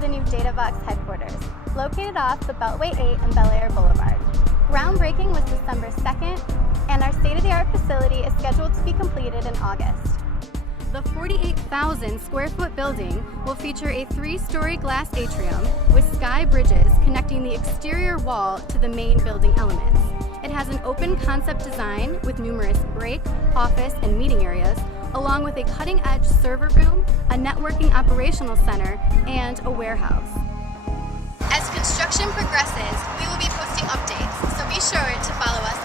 the new DataVox headquarters, located off the Beltway 8 and Bel Air Boulevard. Groundbreaking was December 2nd, and our state-of-the-art facility is scheduled to be completed in August. The 48,000 square foot building will feature a 3-story glass atrium with sky bridges connecting the exterior wall to the main building elements. It has an open concept design with numerous break, office, and meeting areas, along with a cutting-edge server room, a networking operational center, and a warehouse. As construction progresses, we will be posting updates, so be sure to follow us